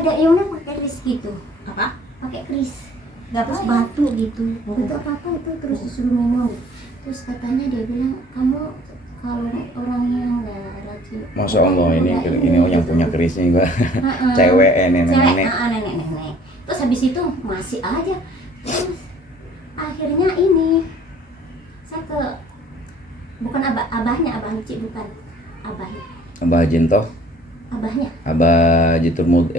ada yang pakai kris gitu. Apa? Pakai kris. Nggak Terus apa-apa. batu gitu. Itu apa itu terus disuruh minum. Terus katanya dia bilang kamu kalau orangnya nggak rajin. Masya Allah, ini yang gitu. punya kerisnya juga cewek, nenek-nenek. Nenek-nenek. Terus habis itu masih aja. Terus akhirnya ini saya ke bukan abahnya, abah Uci bukan abahnya. Abah Jinto, Abahnya. Abah Jiturmud,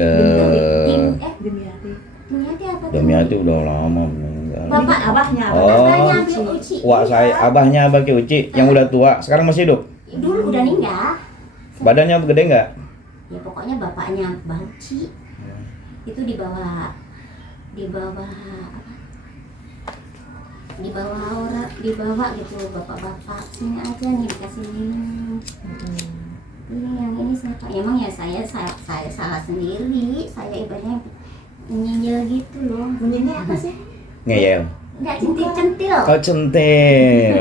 Dimiati apa? Damiati udah lama meninggal. Bapak abahnya. Oh. Abahnya Abi Uci. Wah, saya abahnya Abah Ki Uci yang udah tua, sekarang masih hidup. Dulu udah ninggal. Badannya gede nggak? Ya pokoknya bapaknya Bang Uci. Itu dibawa apa? Dibawa gitu bapak-bapak sini aja nih dikasih minum. Ini yang ini siapa? Emang ya saya salah sendiri. Saya ibaratnya nyinjil gitu loh. Bunyinya apa sih? Ngeyel. Enggak centil-centil. Oh, centil.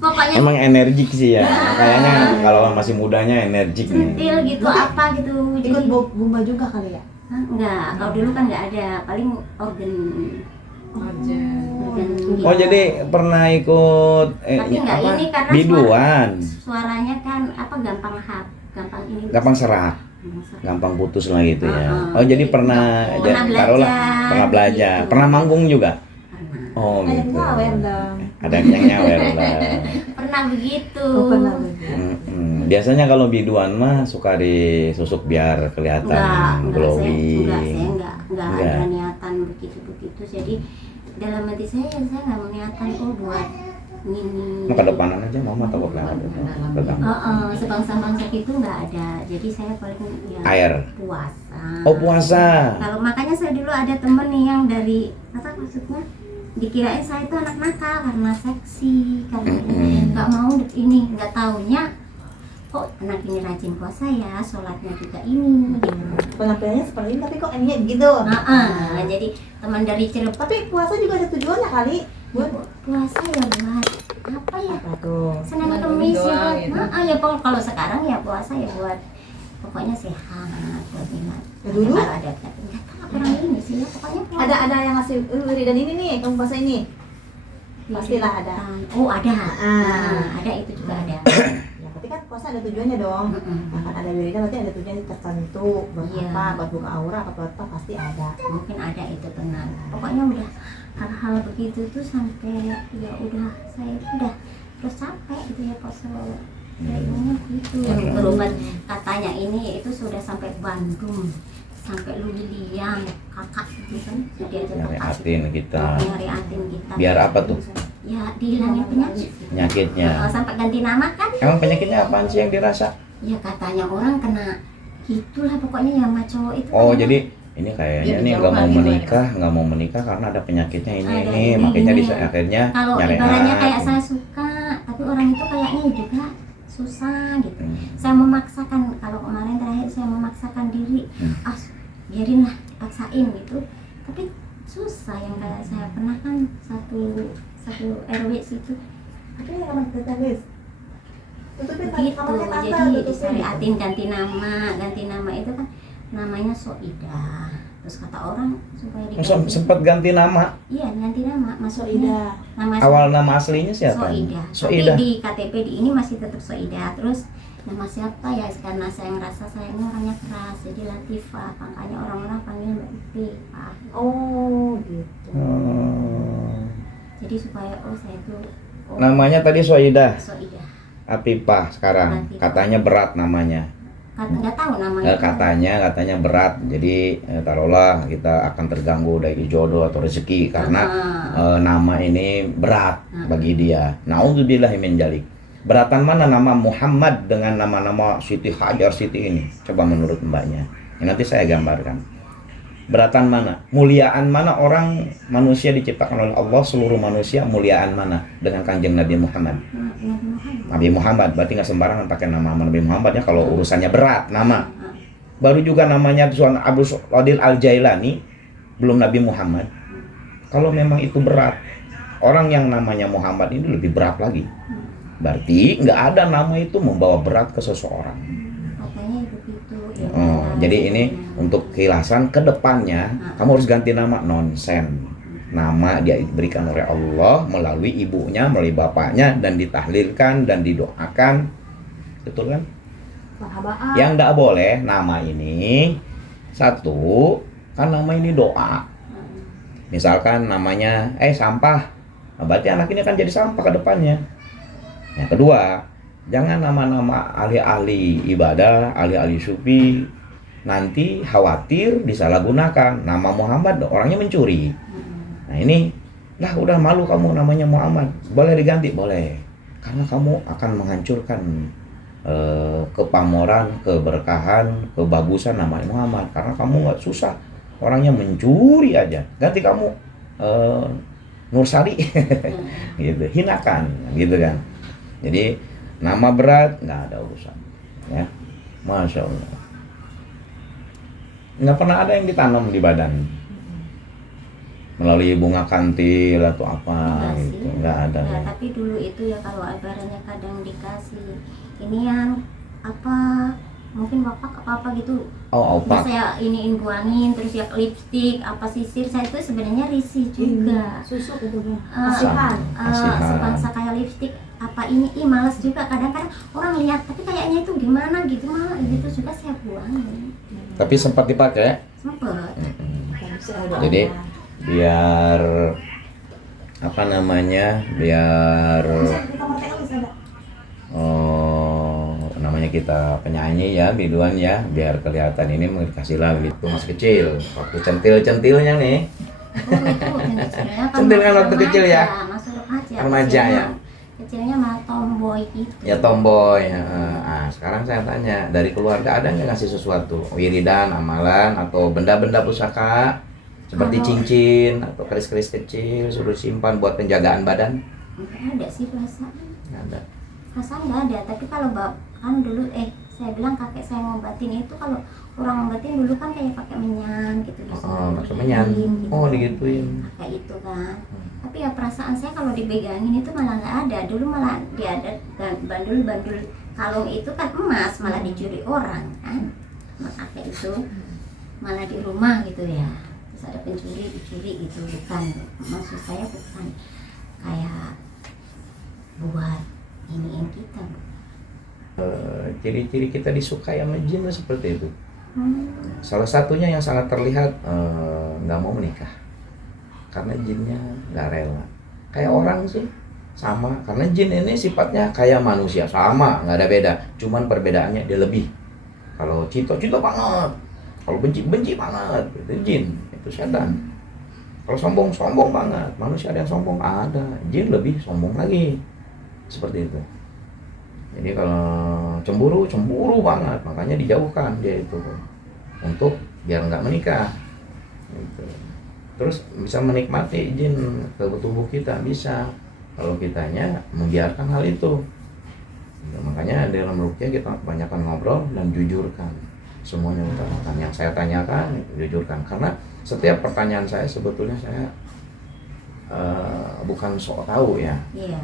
Pokoknya Emang energik sih ya. Kayaknya kalau masih mudanya energik nih. centil gitu apa gitu. Ikut bumba juga kali ya? Enggak, kalau dulu kan enggak ada, paling organ gitu. Oh, jadi pernah ikut Tapi enggak apa? ini karena Biduan. suaranya kan apa gampang ini. Gampang serak, gampang putus lah gitu ya. Oh, jadi pernah Pernah taruhlah belajar, pernah belajar, gitu. pernah manggung juga. Pernah. Oh, Ada gitu. nyawer dong. Ada yang nyawer lah. Pernah begitu. Oh, pernah begitu. Biasanya kalau biduan mah suka disusuk biar kelihatan glowing. Saya enggak ada niatan begitu. Jadi dalam hati saya enggak mau niatan buat ini. Mau ke depanan aja mama atau ke belakang? Sebangsa-bangsa itu enggak ada. Jadi saya paling ya Air. puasa. Oh, puasa. Kalau makanya saya dulu ada temen nih yang dari apa maksudnya dikirain saya itu anak nakal karena seksi karena nggak mau ini nggak taunya kok anak ini rajin puasa ya sholatnya juga ini gitu. Penampilannya seperti ini tapi kok ininya begitu. Jadi teman dari Cirebon Tapi puasa juga ada tujuannya kali. Buat puasa ya buat apa ya apa tuh? Senin Kemis ya ya kalau sekarang ya puasa ya buat pokoknya sehat buat ingat Ya, dulu? kalau ada nggak tahu kurang ini sih ya pokoknya puasa. Ada yang ngasih dan ini nih kamu puasa ini. Pastilah ada. Oh ada. Ada itu juga ada. Ya, berarti kan puasa ada tujuannya dong. Nah, kan ada wiridan berarti ada tujuan tertentu buat Iya. apa, buat buka aura atau apa pasti ada. Mungkin ada itu tenang. Pokoknya udah hal-hal begitu tuh sampai ya udah saya udah terus capek gitu ya puasa kayak ini gitu. Berobat katanya ini itu sudah sampai Bandung, sampai Luwiliang, kakak gitu kan. Jadi aja Nyariatin kita. nyariatin kita. Biar apa tuh? Ya dihilangin penyakit. Penyakitnya. Sampai ganti nama kan? Emang penyakitnya apaan sih yang dirasa? Ya katanya orang kena itulah pokoknya yang sama cowok itu. Oh, kan jadi ini kayaknya nih nggak mau menikah karena ada penyakitnya ini Ada ini, ini, makanya ini. akhirnya kalau nyari ibaratnya kayak alat. saya suka tapi orang itu kayaknya juga susah gitu. Saya memaksakan kalau kemarin terakhir saya memaksakan diri biarinlah paksain gitu tapi susah yang kayak saya pernah kan satu RW situ Tapi ini kamar tetangga. Tutupin begitu kamarnya tante, jadi tutupin. disyariatin ganti nama itu kan namanya Soida terus kata orang supaya Sempat ganti nama. iya ganti nama Soida. maksudnya nama Awal nama aslinya siapa? Soida. Tapi di KTP di ini masih tetap Soida. Terus nama siapa ya? Karena saya ngerasa saya ini orangnya keras, jadi Latifah. Makanya orang-orang panggil Mbak Latifah. Oh, gitu. Jadi supaya saya itu Namanya tadi Soida. Soida. Apipah sekarang. Latifah. Katanya berat namanya. Nggak tahu namanya. Katanya berat. Jadi taruhlah kita akan terganggu dari jodoh atau rezeki karena nama ini berat bagi dia. Nauzubillah min dzalik. Beratan mana nama Muhammad dengan nama-nama Siti Hajar Siti ini? Coba menurut mbaknya. Ini nanti saya gambarkan. Beratan mana? Muliaan mana orang manusia diciptakan oleh Allah, seluruh manusia muliaan mana dengan kanjeng Nabi Muhammad? Nabi Muhammad, berarti nggak sembarangan pakai nama Nabi Muhammad ya kalau urusannya berat nama. Baru juga namanya Tuan Abu Qadir Al-Jailani, belum Nabi Muhammad. Kalau memang itu berat, orang yang namanya Muhammad ini lebih berat lagi. Berarti nggak ada nama itu membawa berat ke seseorang. Katanya begitu. Ya, Jadi ini untuk kilasan ke depannya kamu harus ganti nama nonsen. Nama dia diberikan oleh Allah melalui ibunya, melalui bapaknya, dan ditahlilkan dan didoakan. Betul kan? Mahabaan. Yang tidak boleh nama ini satu, kan nama ini doa. Misalkan namanya sampah. Nah, berarti anak ini kan jadi sampah ke depannya. Yang kedua, jangan nama-nama ahli-ahli ibadah, ahli-ahli sufi. Nanti khawatir disalahgunakan. Nama Muhammad orangnya mencuri. Nah ini, lah udah malu kamu namanya Muhammad. Boleh diganti? Boleh. Karena kamu akan menghancurkan kepamoran, keberkahan, kebagusan nama Muhammad. Karena kamu nggak susah. Orangnya mencuri aja. Ganti kamu Nursari. Gitu. Hinakan. Gitu kan. Jadi nama berat nggak ada urusan. Ya. Masya Allah. Nggak pernah ada yang ditanam di badan. Melalui bunga kantil atau apa gitu, nggak ada. Ya, tapi dulu itu ya kalau ibaratnya kadang dikasih ini yang apa mungkin wapak apa gitu. Oh, opak. Saya iniin buangin terus ya lipstik apa sisir saya itu sebenarnya risih juga. Susu gitu Kasihan. Sebangsa kayak lipstik apa ini males juga kadang-kadang orang lihat tapi kayaknya itu gimana gitu mah gitu juga saya buangin. Tapi sempat dipakai? Sempet. Jadi biar apa namanya biar namanya kita penyanyi ya biduan ya biar kelihatan ini kasih lagu itu masih kecil waktu centil-centilnya nih. Centil kan waktu kecil ya remaja ya kecilnya malah tomboy gitu ya tomboy. Sekarang saya tanya dari keluarga ada nggak ngasih sesuatu wiridan amalan atau benda-benda pusaka seperti cincin atau keris-keris kecil suruh simpan buat penjagaan badan? Nggak ada sih perasaan. Nggak ada. Perasaan nggak ada, tapi kalau kan dulu saya bilang kakek saya ngobatin itu kalau orang ngobatin dulu kan kayak pakai menyan gitu pakai menyan. Gitu. Oh digituin. Pakai itu kan. Tapi ya perasaan saya kalau dipegangin itu malah nggak ada. Dulu malah dia ada bandul-bandul kalung itu kan emas malah dicuri orang kan. Pakai itu malah di rumah gitu ya. Ada pencuri dicuri gitu bukan maksud saya bukan kayak buat iniin kita. Ciri-ciri kita disukai sama jin seperti itu. Salah satunya yang sangat terlihat nggak mau menikah karena jinnya nggak rela. Kayak orang sih sama karena jin ini sifatnya kayak manusia sama nggak ada beda. Cuman perbedaannya dia lebih. Kalau cinta banget, kalau benci banget itu jin. Itu setan. Kalau sombong banget, manusia ada yang sombong ada, jin lebih sombong lagi, seperti itu. Jadi kalau cemburu banget, makanya dijauhkan dia itu untuk biar nggak menikah. Gitu. Terus bisa menikmati jin ke tubuh kita bisa, kalau kitanya membiarkan hal itu. Ya, makanya dalam ruqyah kita kebanyakan ngobrol dan jujurkan. Semuanya utarakan yang saya tanyakan jujurkan karena setiap pertanyaan saya sebetulnya saya bukan sok tahu ya. Iya.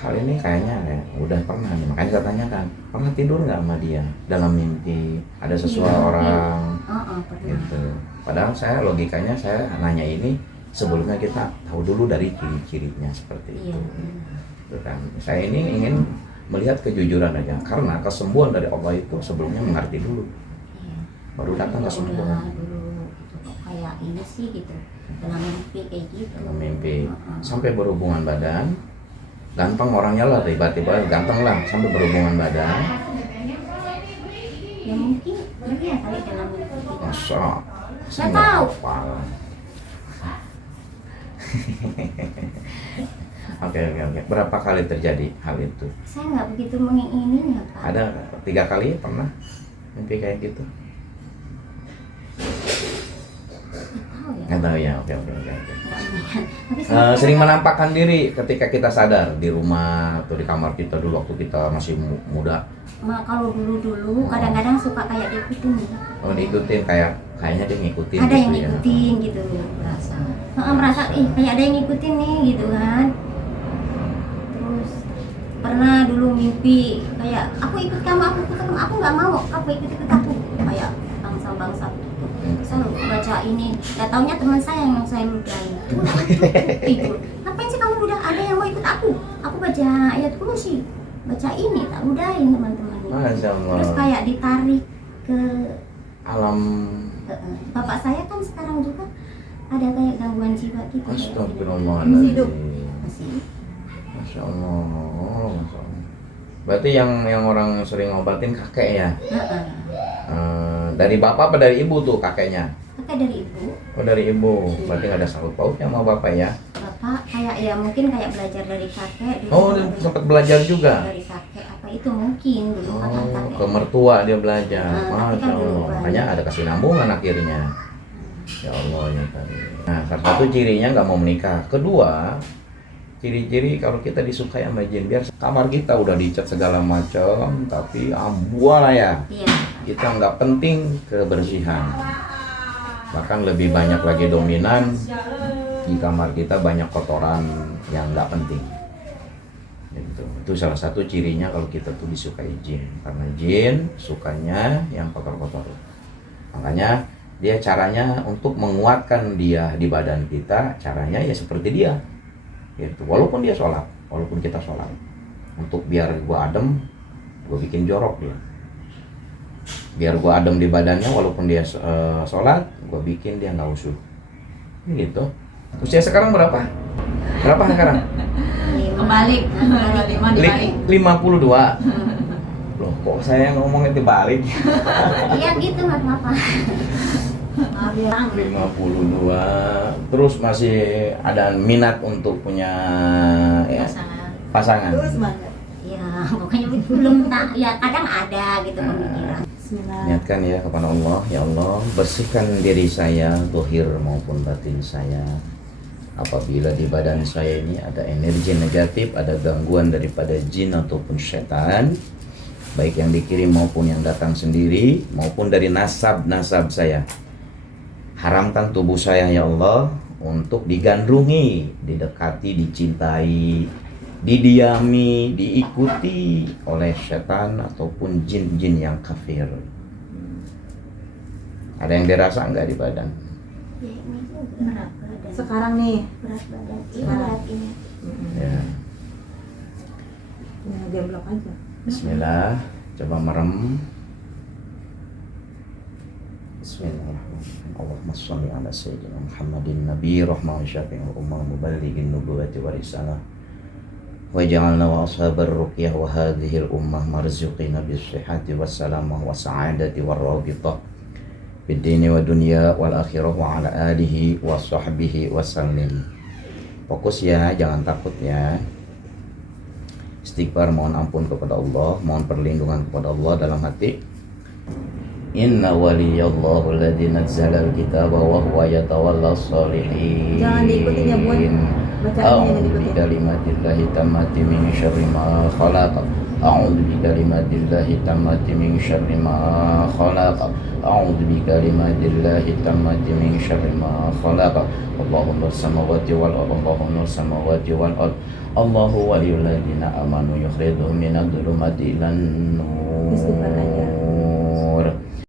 Hal ini kayaknya ya udah pernah nih makanya saya tanyakan pernah tidur nggak sama dia dalam mimpi ada seseorang pernah. gitu. Padahal saya logikanya saya nanya ini sebelumnya kita tahu dulu dari ciri-cirinya seperti itu. Gitu kan. Saya ini ingin melihat kejujuran aja karena kesembuhan dari Allah itu sebelumnya mengerti dulu. Baru datang kesembuhan. Dulu gitu kayak ini sih gitu dalam mimpi kayak gitu. Dalam mimpi sampai berhubungan badan, ganteng orangnya lah tiba-tiba ganteng lah sampai berhubungan badan. Ya mungkin iya kali dalam mimpi. Masa? Saya tahu. Oke. Berapa kali terjadi hal itu? Saya nggak begitu mengingininya Pak. Ada 3 kali pernah mimpi kayak gitu? Nggak tahu ya. Oke. Sering menampakkan diri ketika kita sadar di rumah atau di kamar kita dulu waktu kita masih muda. Kalau dulu kadang-kadang suka kayak diikutin. Oh diikutin kayaknya dia ngikutin. Ada gitu yang ngikutin ya. gitu merasa kayak ada yang ngikutin nih gitu kan. Terus pernah dulu mimpi kayak aku ikut kamu aku nggak mau kamu ikut aku kayak bangsa yang satu itu saya baca ini, gak taunya teman saya yang saya ludahin tidur. Ngapain sih kamu ludah? Ada yang mau ikut aku baca ayat kursi, baca ini tak ludahin teman-teman. Masya Allah. Terus kayak ditarik ke Alam. bapak saya kan sekarang juga ada kayak gangguan jiwa gitu. Astagfirullahaladzim. Masih. Masya Allah. Masya Allah. Berarti yang orang sering ngobatin kakek ya? Dari bapak apa dari ibu tuh kakeknya? Kakek dari ibu. Oh dari ibu. Berarti nggak ada sangkut pautnya sama bapak ya? Bapak kayak ya mungkin kayak belajar dari kakek. Oh sempat belajar juga? Dari kakek apa itu mungkin dulu kan Oh kakek. ke mertua dia belajar. Tapi Masya kan dulu Allah. banyak. Makanya ada kesinambungan akhirnya. Ya Allah ya tadi. Nah salah satu cirinya nggak mau menikah. Kedua, ciri-ciri kalau kita disukai sama jin, biar kamar kita udah dicat segala macam, tapi ambuah lah ya. Iya. Kita nggak penting kebersihan. Bahkan lebih banyak lagi dominan di kamar kita banyak kotoran yang nggak penting. Gitu. Itu salah satu cirinya kalau kita tuh disukai jin, karena jin sukanya yang kotor-kotor. Makanya dia caranya untuk menguatkan dia di badan kita, caranya ya seperti dia. Gitu. Walaupun dia sholat, walaupun kita sholat, untuk biar gua adem, gua bikin jorok dia. Biar gua adem di badannya, walaupun dia sholat, gua bikin dia nggak usuh. Gitu. Usia sekarang berapa? Berapa sekarang? Kebalik. 52. Loh, kok saya ngomongnya dibalik? Iya gitu nggak apa-apa. Maaf ya. 52. Terus masih ada minat untuk punya ya, pasangan. Terus semangat. Ya pokoknya belum tak. Ya kadang ada gitu pemikiran. Bismillah. Niatkan ya kepada Allah, ya Allah, bersihkan diri saya, zahir maupun batin saya. Apabila di badan saya ini ada energi negatif, ada gangguan daripada jin ataupun setan, baik yang dikirim maupun yang datang sendiri, maupun dari nasab-nasab saya. Haramkan tubuh saya ya Allah untuk digandrungi, didekati, dicintai, didiami, diikuti oleh setan ataupun jin-jin yang kafir. Ada yang dirasa enggak di badan? Ya ini juga berat badan. Sekarang nih. Berat badan. Ini berat ini. Ya. Ya, dia blok aja. Bismillah, coba merem. Bismillahirrahmanirrahim. Allahumma sholli ala sayyidina Muhammadin nabi rahmah syafi'il ummah muballighin nubuwwati wa risalah. Wa ja'alna wa ashabar ruqyah wa hadhihi al-ummah marzuqina bis-sihhati was-salamah wa sa'adati war-rabitah fid dini wa dunya wal akhirah wa ala alihi wa sahbihi wa sallim. Fokus ya, jangan takut ya. Istighfar, mohon ampun kepada Allah, mohon perlindungan kepada Allah dalam hati. Inna waliyallahu alladzi nazzala al-kitaba wa huwa yatawallas shalihin. Jangan diikutin ya, Bun. Bacaannya jangan A'udzu diikutin. bikalimatillahi tammati min syarri ma khalaq. A'udzu bikalimatillahi tammati min syarri ma khalaq. A'udzu bikalimatillahi tammati min syarri ma khalaq. Allahu nur samawati wal ardh. Allahu nur samawati wal ardh. Allahu waliyul ladzina amanu yukhrijuhum minadh dhulumati ilan Istighfar aja. nur.